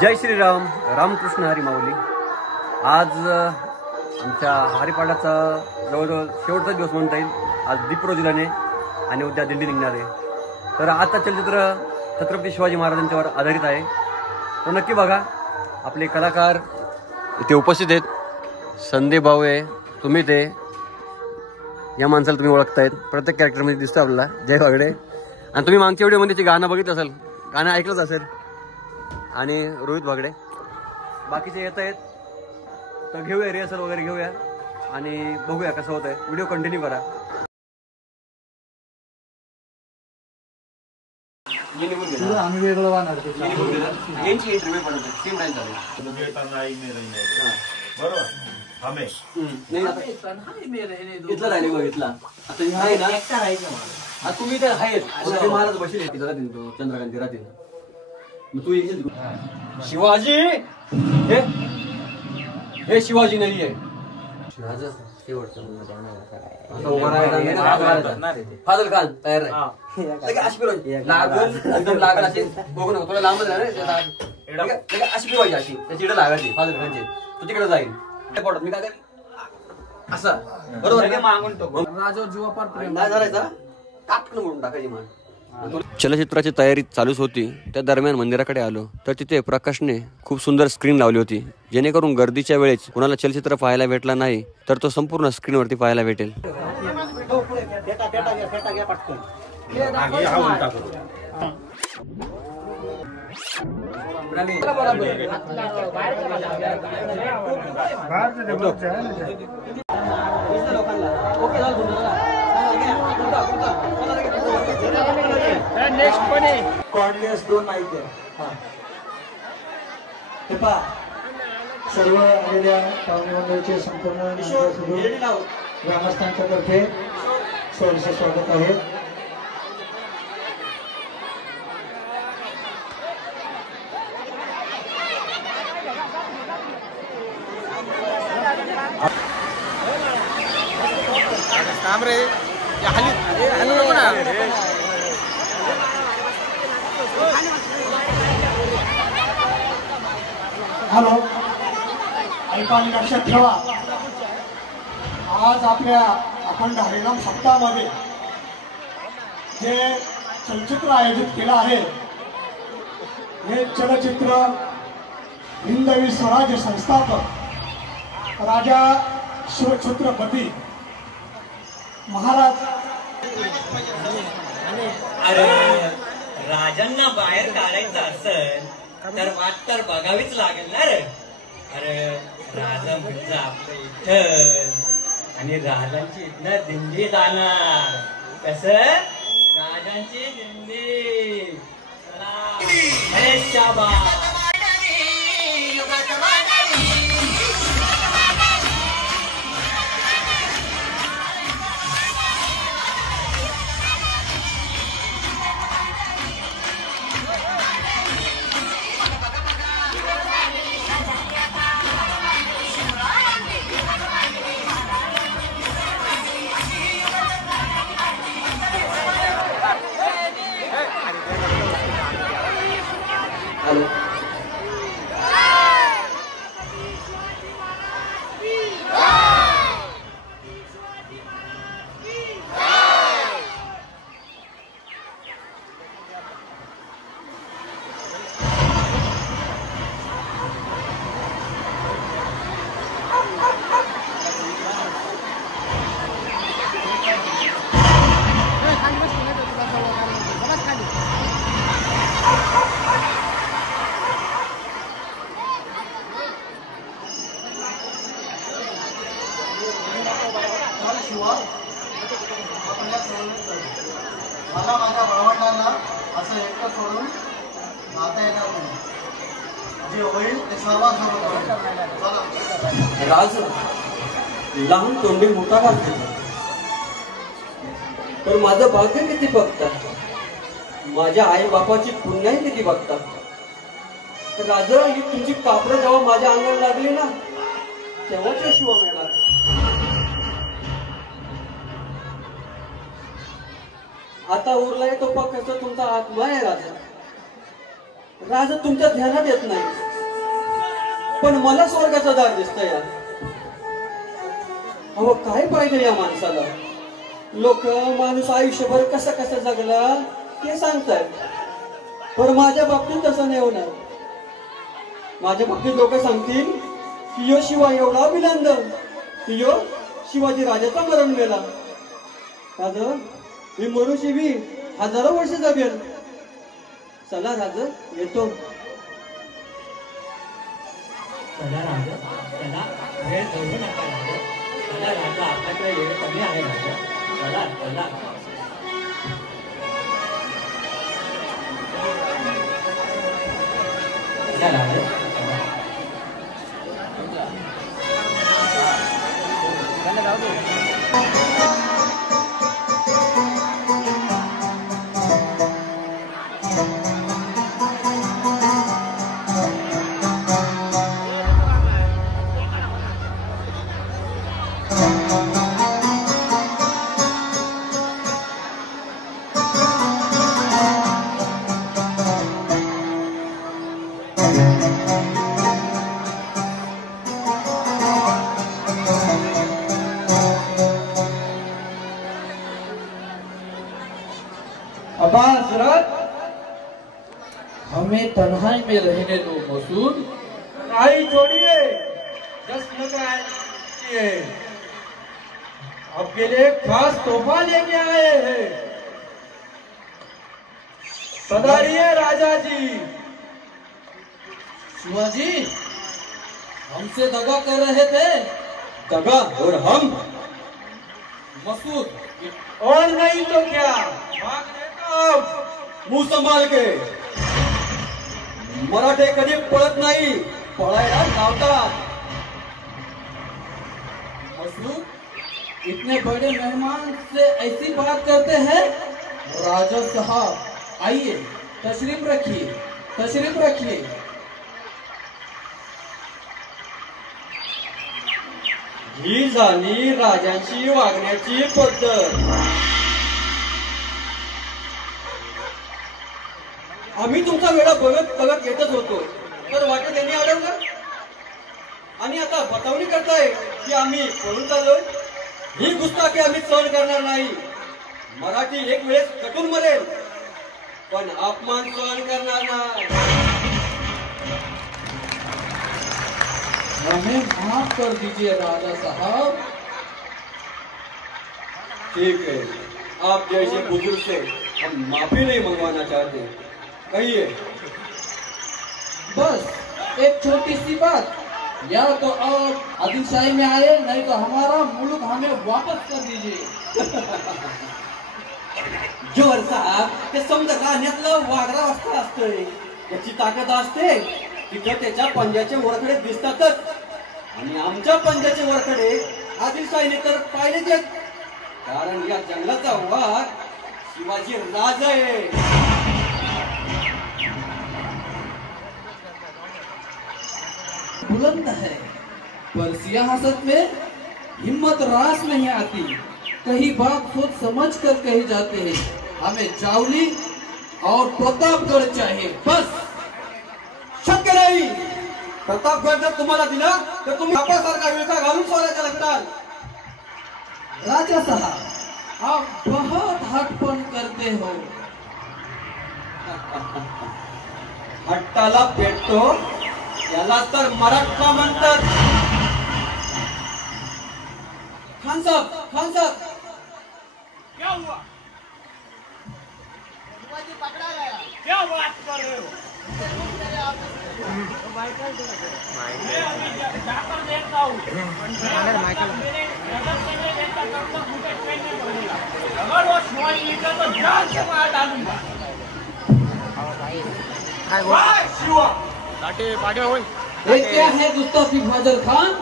जय श्रीराम, रामकृष्ण हरी माऊली. आज आमच्या हरिपाठाचा जवळजवळ शेवटचा दिवस म्हणता येईल. आज दीपरोजलाने आणि उद्या दिंडी निघणार आहे. तर आता चलचित्र छत्रपती शिवाजी महाराजांच्यावर आधारित आहे. तो नक्की बघा. आपले कलाकार इथे उपस्थित आहेत. संदीप भाऊ आहे, तुम्ही ते या माणसाला तुम्ही ओळखतायत. प्रत्येक कॅरेक्टरमध्ये दिसतो आपल्याला जय बागडे. आणि तुम्ही मागच्या व्हिडिओमध्ये ते गाणं बघितलं असेल, गाणं ऐकलंच असेल. आणि रोहित बागडे बाकीचे येत आहेत. तर घेऊया रिहर्सल वगैरे घेऊया आणि बघूया कसं होत आहे. व्हिडिओ कंटिन्यू करा. आम्ही वेगळं वाहणार यांची इंटरव्ह्यू पण सेम टाइम चालू बरोबर. इथला राहिले बघितला आता आहे ना. आता तुम्ही तर आहेत महाराज बसले चंद्रकांती राहतील. तू शिवाजी हे शिवाजी नाही आहे. फाजल खान तयार आहे. लागल एकदम लागल अशी बघून थोडं लांबच आहे ना. अशी फिरवायची अशी त्याची इकडे लागायची फाजल खानची. तो तिकडे जाईल पडत मी काय असं बरोबर राजावर जीवापार नाही धरायचा काटकन म्हणून टाकायची मान. चलचित्राची तयारी चालूच होती. त्या दरम्यान मंदिराकडे आलो तर तिथे प्रकाशने खूप सुंदर स्क्रीन लावली होती, जेणेकरून गर्दीच्या वेळेस कुणाला चलचित्र पाहायला भेटला नाही तर तो संपूर्ण स्क्रीनवरती पाहायला भेटेल. नेक्स्ट पण कॉर्डिनेट्स 2 माहिती आहे. हे पहा, सर्व आलेल्या पाहुणे मंडळीचे संपूर्ण ग्रामस्थांच्या तर्फे सहर्ष स्वागत आहे. हॅलो, ऐका आणि लक्षात ठेवा. आज आपल्या अखंड हरिनाम सप्ताहामध्ये जे चलचित्र आयोजित केलं आहे, हे चलचित्र हिंदवी स्वराज्य संस्थापक राजा शिवछत्रपती महाराज. अरे राजांना बाहेर काढायचं असेल तर वाट तर बघावीच लागेल ना रे. अरे राजा म्हणजे आपलं इथं आणि राजांची इथनं दिंडी जाणार. कसं राजांची दिंडी. अरे शाबास. मला माझ्या भावंडांना असं एकटं सोडून जाता येणार नाही. जे होईल ते सर्वांसोबत राज लहान तोंडी मोठा घालते. तर माझं भाग्य किती बघता. माझ्या आई बापाची पुण्याही किती बघतात. राजा ही तुमची कापडं जेव्हा माझ्या अंगाला लागली ना तेव्हाच शिवा मिळाला. आता उरलाय तो फक्त तुमचा आत्मा आहे राजा. राजा तुमच्या ध्यानात येत नाही, पण मला स्वर्गाचा दार दिसतंय. अहो काय पाहिजे या माणसाला. लोक माणूस आयुष्यभर कसं कसं जगला ते सांगतायत, पण माझ्या बाबतीत तसं नाही होणार. माझ्या बाबतीत लोक सांगतील की यो शिवा एवढा विलंद की यो शिवाजी राजाचा मरण गेला. राजा मी मनुष्य बी हजारो वर्ष जगेल. चला राजा येतो. चला राजा चला, वेळ जाऊ नका राजा. चला राजा, आपल्याकडे वेळ कमी आहे राजा. चला चला. चला राजा. अब्बा हजरत, हमें तन्हाई में रहने दो मसूद. नहीं छोड़िए, जश्न कराइए. आपके लिए खास तोहफा लेके आए हैं. पधारिए राजा जी. शिवाजी हमसे दगा कर रहे थे. दगा और हम मसूद और नहीं तो क्या, भाग देता अब. मुंह संभाल के. मराठे कधी पळत नाही, पळायला लावतात. मसूद इतने बड़े मेहमान से ऐसी बात करते हैं. राजा साहब आइए, तशरीफ रखिए, तशरीफ रखिए. ही झाली राजांची वागण्याची पद्धत. आम्ही तुमचा वेळा बघत बघत येतच होतो, तर वाटेत त्यांनी अडवलं आणि आता बतावणी करताय की आम्ही पळून चाललोय. ही गुस्ताखी आम्ही सहन करणार नाही. मराठी एक वेळेस कटून मरेल, पण अपमान सहन करणार नाही. हमें माफ कर दीजिए राजा साहब. ठीक है, आप जैसे बुजुर्ग से हम माफी नहीं मंगवाना चाहते. कहिए. बस एक छोटी सी बात, या तो आप आदिलशाही में आए, नहीं तो हमारा मुल्क हमें वापस कर दीजिए. जोर साहेब, ते समजा राहण्यातलं वागरा वाजता असतंय. त्याची ताकद असते तिथं त्याच्या पंजाचे वरकडे दिसतातच, आणि आमच्या पंजाचे वरकडे आदिलशाहीने तर पाहिलेच आहेत. कारण या जंगलाचा वाघ शिवाजी राजा आहे. बुलंद है, पर सियासत में हिम्मत रास नहीं आती. कई बात सोच समझ कर कही जाते हैं. हमें जावली और प्रतापगढ़ चाहिए, बस. शक्य नाही. प्रतापगड जर तुम्हाला दिला तर तुम्ही सारखा विळखा घालून स्वराज्य लागतात. राजा साहब आप बहुत हटपन करते हो. हट्टाला पेटतो याला तर मराठा म्हणतात. खान साहब, खान साहब, क्या हुआ? शिवाजी पकड़ा गया. क्या बात कर रहे हो? मैं अभी जाकर देखता हूँ. मेरे नजर से नहीं देखता तब तक मुझे ट्रेन में पड़ेगा. अगर वो शिवाजी निकला तो जान से मार डालूंगा. वाह शिवा. ये क्या है गुस्ताफी फाजल खान?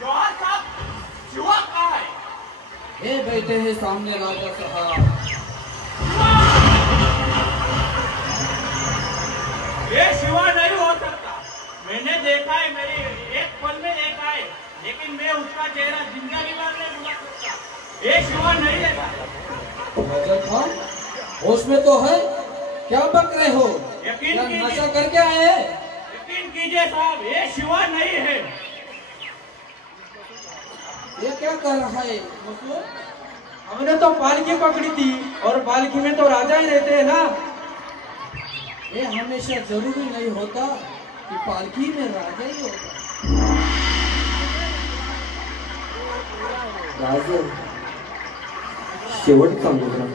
जवाहर साहब, शिवा कहाँ है? ये बैठे हैं सामने राजा साहब. शिवा! देखा है, मेरी एक पल में देखा है, लेकिन मैं उसका चेहरा जिंदगी भर नहीं भुला सकता। ये शिवा नहीं देखा। रजत खान होश में तो है, क्या बक रहे हो? यकीन क्या कीजिए। नशा करके आए हैं? यकीन कीजिए साहब, ये शिवा नहीं है। ये क्या कर रहा है मसरूर? हमने तो पालकी पकड़ी थी और पालकी में तो राजा ही रहते हैं ना। ये हमेशा जरूरी नहीं होता कि पालकी में राजा ही होता। राजा शेवटचा मुद्रा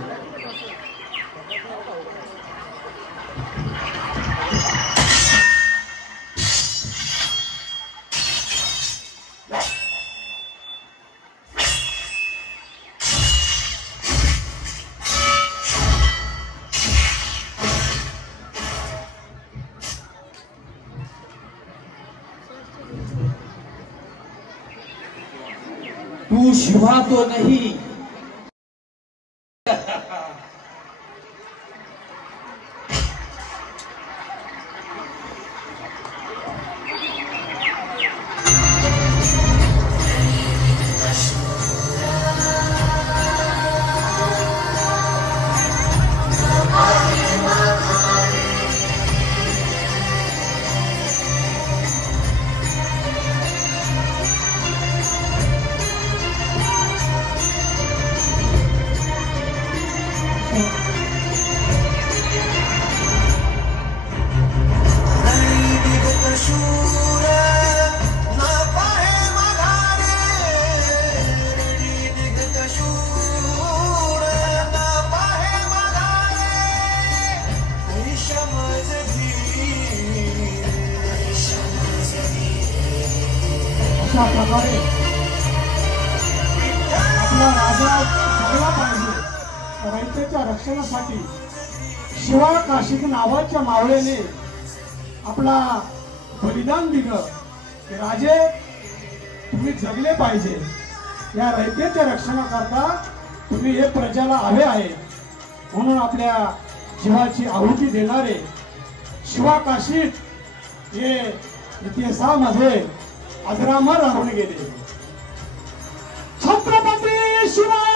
तू शिवा तो नहीं। अशा प्रकारे आपला राजा जगला पाहिजे. रयतेच्या रक्षणासाठी शिवा काशिक नावाच्या मावळ्याने आपला बलिदान दिलं की राजे तुम्ही जगले पाहिजे. या रयतेच्या रक्षणाकरता तुम्ही हे प्रजाला हवे आहे म्हणून आपल्या जीवाची आहुती देणारे शिवा काशिक हे इतिहासामध्ये अजरामर राहून गेले. छत्रपती शिवाजी